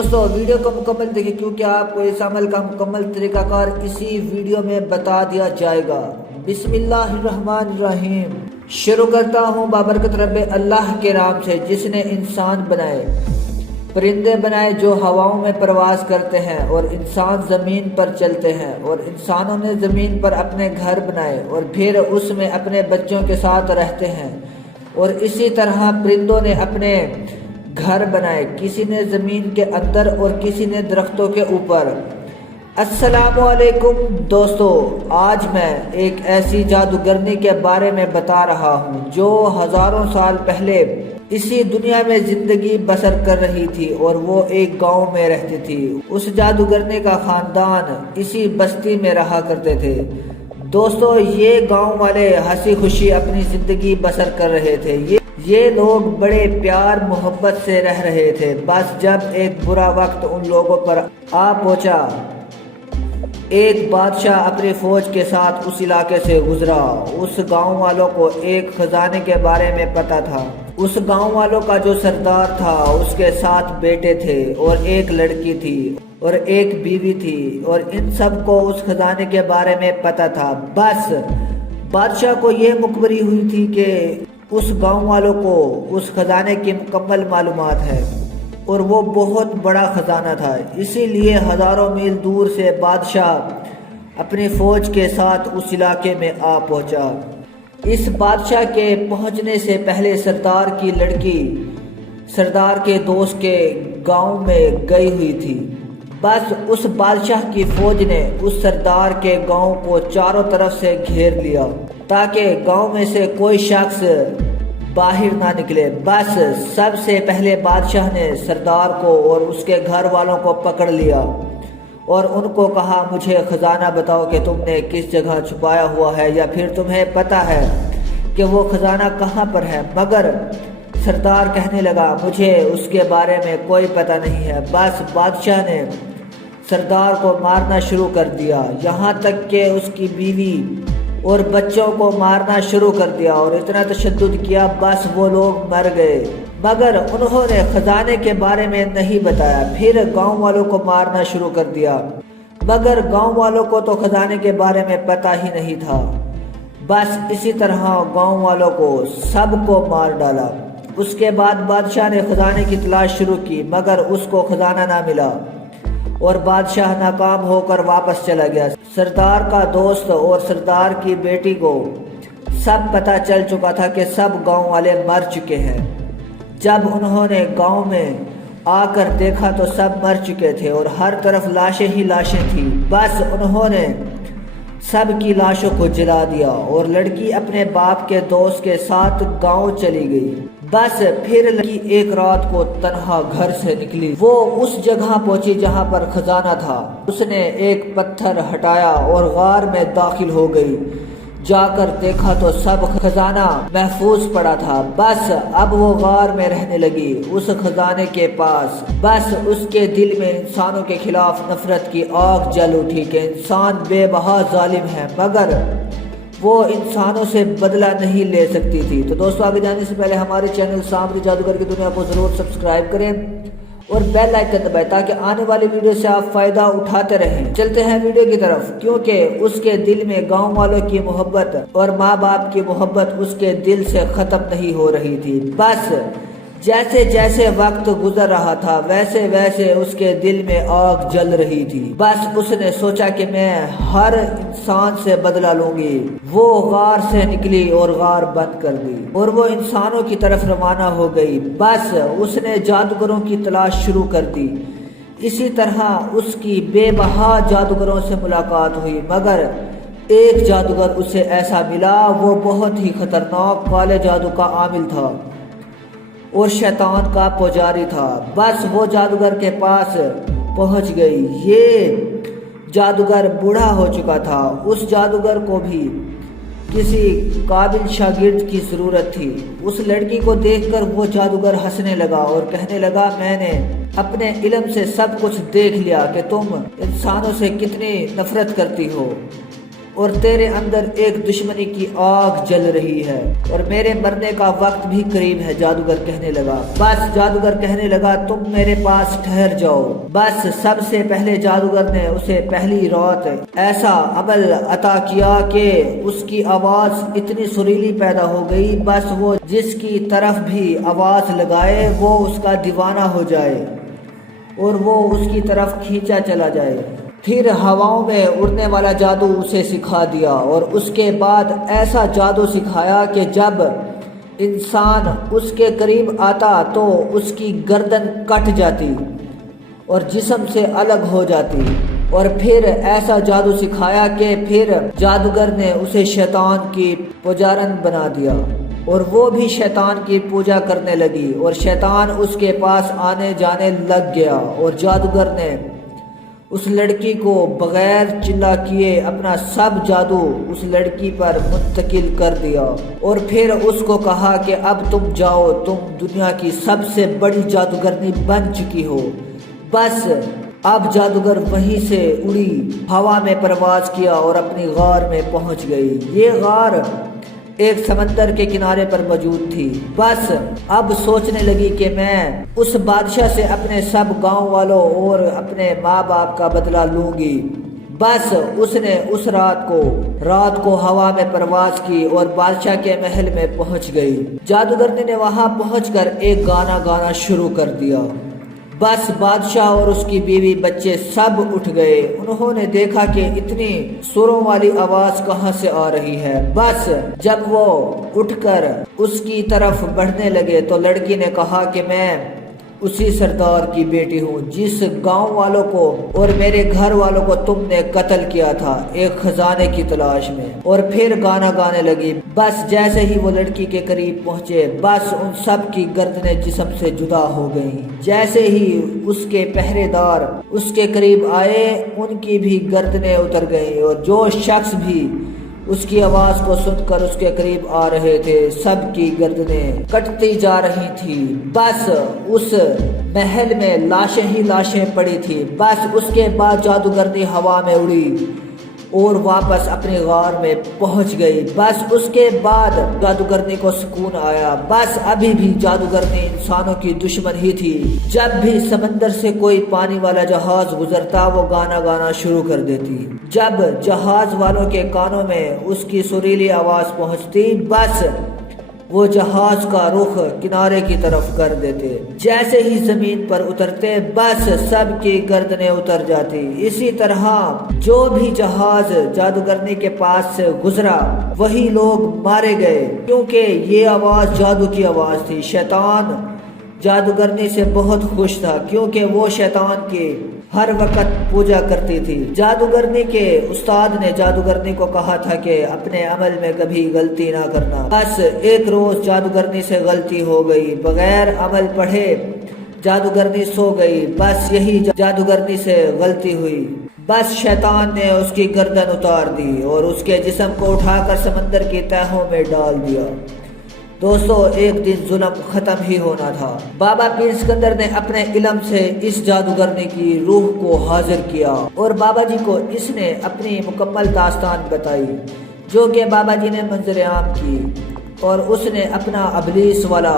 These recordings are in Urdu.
دوستو ویڈیو کو مکمل دیکھیں کیونکہ آپ کو اس عمل کا مکمل طریقہ کار اسی ویڈیو میں بتا دیا جائے گا۔ بسم اللہ الرحمن الرحیم۔ شروع کرتا ہوں بابرکت رب اللہ کے نام سے جس نے انسان بنائے، پرندے بنائے جو ہواؤں میں پرواز کرتے ہیں، اور انسان زمین پر چلتے ہیں، اور انسانوں نے زمین پر اپنے گھر بنائے اور پھر اس میں اپنے بچوں کے ساتھ رہتے ہیں، اور اسی طرح پرندوں نے اپنے گھر بنائے، کسی نے زمین کے اندر اور کسی نے درختوں کے اوپر۔ السلام علیکم دوستو، آج میں ایک ایسی جادوگرنی کے بارے میں بتا رہا ہوں جو ہزاروں سال پہلے اسی دنیا میں زندگی بسر کر رہی تھی، اور وہ ایک گاؤں میں رہتی تھی۔ اس جادوگرنی کا خاندان اسی بستی میں رہا کرتے تھے۔ دوستو یہ گاؤں والے ہنسی خوشی اپنی زندگی بسر کر رہے تھے، یہ لوگ بڑے پیار محبت سے رہ رہے تھے۔ بس جب ایک برا وقت ان لوگوں پر آ پہنچا، ایک بادشاہ اپنی فوج کے ساتھ اس علاقے سے گزرا۔ اس گاؤں والوں کو ایک خزانے کے بارے میں پتا تھا۔ اس گاؤں والوں کا جو سردار تھا اس کے 7 بیٹے تھے اور ایک لڑکی تھی اور ایک بیوی تھی، اور ان سب کو اس خزانے کے بارے میں پتا تھا۔ بس بادشاہ کو یہ مخبری ہوئی تھی کہ اس گاؤں والوں کو اس خزانے کی مکمل معلومات ہے، اور وہ بہت بڑا خزانہ تھا۔ اسی لیے ہزاروں میل دور سے بادشاہ اپنی فوج کے ساتھ اس علاقے میں آ پہنچا۔ اس بادشاہ کے پہنچنے سے پہلے سردار کی لڑکی سردار کے دوست کے گاؤں میں گئی ہوئی تھی۔ بس اس بادشاہ کی فوج نے اس سردار کے گاؤں کو چاروں طرف سے گھیر لیا تاکہ گاؤں میں سے کوئی شخص باہر نہ نکلے۔ بس سب سے پہلے بادشاہ نے سردار کو اور اس کے گھر والوں کو پکڑ لیا اور ان کو کہا، مجھے خزانہ بتاؤ کہ تم نے کس جگہ چھپایا ہوا ہے، یا پھر تمہیں پتہ ہے کہ وہ خزانہ کہاں پر ہے۔ مگر سردار کہنے لگا، مجھے اس کے بارے میں کوئی پتہ نہیں ہے۔ بس بادشاہ نے سردار کو مارنا شروع کر دیا، یہاں تک کہ اس کی بیوی اور بچوں کو مارنا شروع کر دیا، اور اتنا تشدد کیا بس وہ لوگ مر گئے۔ مگر انہوں نے خزانے کے بارے میں نہیں بتایا۔ پھر گاؤں والوں کو مارنا شروع کر دیا، مگر گاؤں والوں کو تو خزانے کے بارے میں پتہ ہی نہیں تھا۔ بس اسی طرح گاؤں والوں کو سب کو مار ڈالا۔ اس کے بعد بادشاہ نے خزانے کی تلاش شروع کی، مگر اس کو خزانہ نہ ملا اور بادشاہ ناکام ہو کر واپس چلا گیا۔ سردار کا دوست اور سردار کی بیٹی کو سب پتہ چل چکا تھا کہ سب گاؤں والے مر چکے ہیں۔ جب انہوں نے گاؤں میں آ کر دیکھا تو سب مر چکے تھے اور ہر طرف لاشیں ہی لاشیں تھیں۔ بس انہوں نے سب کی لاشوں کو جلا دیا اور لڑکی اپنے باپ کے دوست کے ساتھ گاؤں چلی گئی۔ بس پھر لڑکی ایک رات کو تنہا گھر سے نکلی۔ وہ اس جگہ پہنچی جہاں پر خزانہ تھا۔ اس نے ایک پتھر ہٹایا اور غار میں داخل ہو گئی۔ جا کر دیکھا تو سب خزانہ محفوظ پڑا تھا۔ بس اب وہ غار میں رہنے لگی اس خزانے کے پاس۔ بس اس کے دل میں انسانوں کے خلاف نفرت کی آگ جل اٹھی کہ انسان بے بہا ظالم ہے، مگر وہ انسانوں سے بدلہ نہیں لے سکتی تھی۔ تو دوستو آگے جانے سے پہلے ہمارے چینل سامری جادوگر کی دنیا کو ضرور سبسکرائب کریں اور بیل آئیکن دبائیں تاکہ آنے والی ویڈیو سے آپ فائدہ اٹھاتے رہیں۔ چلتے ہیں ویڈیو کی طرف، کیونکہ اس کے دل میں گاؤں والوں کی محبت اور ماں باپ کی محبت اس کے دل سے ختم نہیں ہو رہی تھی۔ بس جیسے جیسے وقت گزر رہا تھا ویسے ویسے اس کے دل میں آگ جل رہی تھی۔ بس اس نے سوچا کہ میں ہر انسان سے بدلہ لوں گی۔ وہ غار سے نکلی اور غار بند کر دی اور وہ انسانوں کی طرف روانہ ہو گئی۔ بس اس نے جادوگروں کی تلاش شروع کر دی۔ اسی طرح اس کی بے بہا جادوگروں سے ملاقات ہوئی، مگر ایک جادوگر اسے ایسا ملا، وہ بہت ہی خطرناک کالے جادو کا عامل تھا اور شیطان کا پجاری تھا۔ بس وہ جادوگر کے پاس پہنچ گئی۔ یہ جادوگر بوڑھا ہو چکا تھا۔ اس جادوگر کو بھی کسی قابل شاگرد کی ضرورت تھی۔ اس لڑکی کو دیکھ کر وہ جادوگر ہنسنے لگا اور کہنے لگا، میں نے اپنے علم سے سب کچھ دیکھ لیا کہ تم انسانوں سے کتنی نفرت کرتی ہو اور تیرے اندر ایک دشمنی کی آگ جل رہی ہے اور میرے مرنے کا وقت بھی قریب ہے۔ جادوگر کہنے لگا۔ بس جادوگر کہنے لگا تم میرے پاس ٹھہر جاؤ۔ بس سب سے پہلے جادوگر نے اسے پہلی رات ایسا عمل عطا کیا کہ اس کی آواز اتنی سریلی پیدا ہو گئی، بس وہ جس کی طرف بھی آواز لگائے وہ اس کا دیوانہ ہو جائے اور وہ اس کی طرف کھینچا چلا جائے۔ پھر ہواؤں میں اڑنے والا جادو اسے سکھا دیا اور اس کے بعد ایسا جادو سکھایا کہ جب انسان اس کے قریب آتا تو اس کی گردن کٹ جاتی اور جسم سے الگ ہو جاتی، اور پھر ایسا جادو سکھایا کہ پھر جادوگر نے اسے شیطان کی پجارن بنا دیا اور وہ بھی شیطان کی پوجا کرنے لگی اور شیطان اس کے پاس آنے جانے لگ گیا، اور جادوگر نے اس لڑکی کو بغیر چلا کیے اپنا سب جادو اس لڑکی پر منتقل کر دیا، اور پھر اس کو کہا کہ اب تم جاؤ، تم دنیا کی سب سے بڑی جادوگرنی بن چکی ہو۔ بس اب جادوگر وہیں سے اڑی، ہوا میں پرواز کیا اور اپنی غار میں پہنچ گئی۔ یہ غار ایک سمندر کے کنارے پر موجود تھی۔ بس اب سوچنے لگی کہ میں اس بادشاہ سے اپنے سب گاؤں والوں اور اپنے ماں باپ کا بدلہ لوں گی۔ بس اس نے اس رات کو ہوا میں پرواز کی اور بادشاہ کے محل میں پہنچ گئی۔ جادوگرنی نے وہاں پہنچ کر ایک گانا گانا شروع کر دیا۔ بس بادشاہ اور اس کی بیوی بچے سب اٹھ گئے۔ انہوں نے دیکھا کہ اتنی سروں والی آواز کہاں سے آ رہی ہے۔ بس جب وہ اٹھ کر اس کی طرف بڑھنے لگے تو لڑکی نے کہا کہ میں اسی سردار کی بیٹی ہوں جس گاؤں والوں کو اور میرے گھر والوں کو تم نے قتل کیا تھا ایک خزانے کی تلاش میں، اور پھر گانا گانے لگی۔ بس جیسے ہی وہ لڑکی کے قریب پہنچے بس ان سب کی گردنیں جسم سے جدا ہو گئیں۔ جیسے ہی اس کے پہرے دار اس کے قریب آئے ان کی بھی گردنیں اتر گئیں، اور جو شخص بھی اس کی آواز کو سن کر اس کے قریب آ رہے تھے سب کی گردنیں کٹتی جا رہی تھی۔ بس اس محل میں لاشیں ہی لاشیں پڑی تھی۔ بس اس کے بعد جادوگرنی ہوا میں اڑی اور واپس اپنی غار میں پہنچ گئی۔ بس اس کے بعد جادوگرنی کو سکون آیا۔ بس ابھی بھی جادوگرنی انسانوں کی دشمن ہی تھی۔ جب بھی سمندر سے کوئی پانی والا جہاز گزرتا وہ گانا گانا شروع کر دیتی۔ جب جہاز والوں کے کانوں میں اس کی سریلی آواز پہنچتی بس وہ جہاز کا رخ کنارے کی طرف کر دیتے۔ جیسے ہی زمین پر اترتے بس سب کی گردنیں اتر جاتی۔ اسی طرح جو بھی جہاز جادوگرنی کے پاس سے گزرا وہی لوگ مارے گئے، کیونکہ یہ آواز جادو کی آواز تھی۔ شیطان جادوگرنی سے بہت خوش تھا کیونکہ وہ شیطان کی ہر وقت پوجا کرتی تھی۔ جادوگرنی کے استاد نے جادوگرنی کو کہا تھا کہ اپنے عمل میں کبھی غلطی نہ کرنا۔ بس ایک روز جادوگرنی سے غلطی ہو گئی، بغیر عمل پڑھے جادوگرنی سو گئی۔ بس یہی جادوگرنی سے غلطی ہوئی۔ بس شیطان نے اس کی گردن اتار دی اور اس کے جسم کو اٹھا کر سمندر کی تہوں میں ڈال دیا۔ دوستو ایک دن ظلم ختم ہی ہونا تھا۔ بابا پیر سکندر نے اپنے علم سے اس جادوگرنی کی روح کو حاضر کیا اور بابا جی کو اس نے اپنی مکمل داستان بتائی جو کہ بابا جی نے منظر عام کی، اور اس نے اپنا ابلیس والا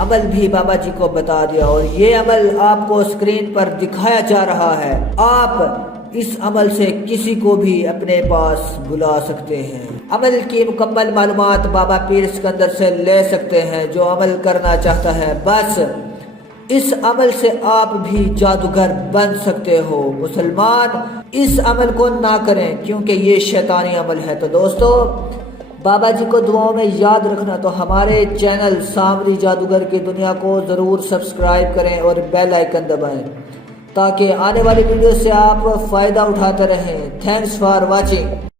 عمل بھی بابا جی کو بتا دیا، اور یہ عمل آپ کو اسکرین پر دکھایا جا رہا ہے۔ آپ اس عمل سے کسی کو بھی اپنے پاس بلا سکتے ہیں۔ عمل کی مکمل معلومات بابا پیر سکندر سے لے سکتے ہیں۔ جو عمل کرنا چاہتا ہے بس اس عمل سے آپ بھی جادوگر بن سکتے ہو۔ مسلمان اس عمل کو نہ کریں کیونکہ یہ شیطانی عمل ہے۔ تو دوستو بابا جی کو دعاؤں میں یاد رکھنا، تو ہمارے چینل سامری جادوگر کی دنیا کو ضرور سبسکرائب کریں اور بیل آئیکن دبائیں تاکہ آنے والی ویڈیو سے آپ فائدہ اٹھاتے رہیں۔ Thanks for watching.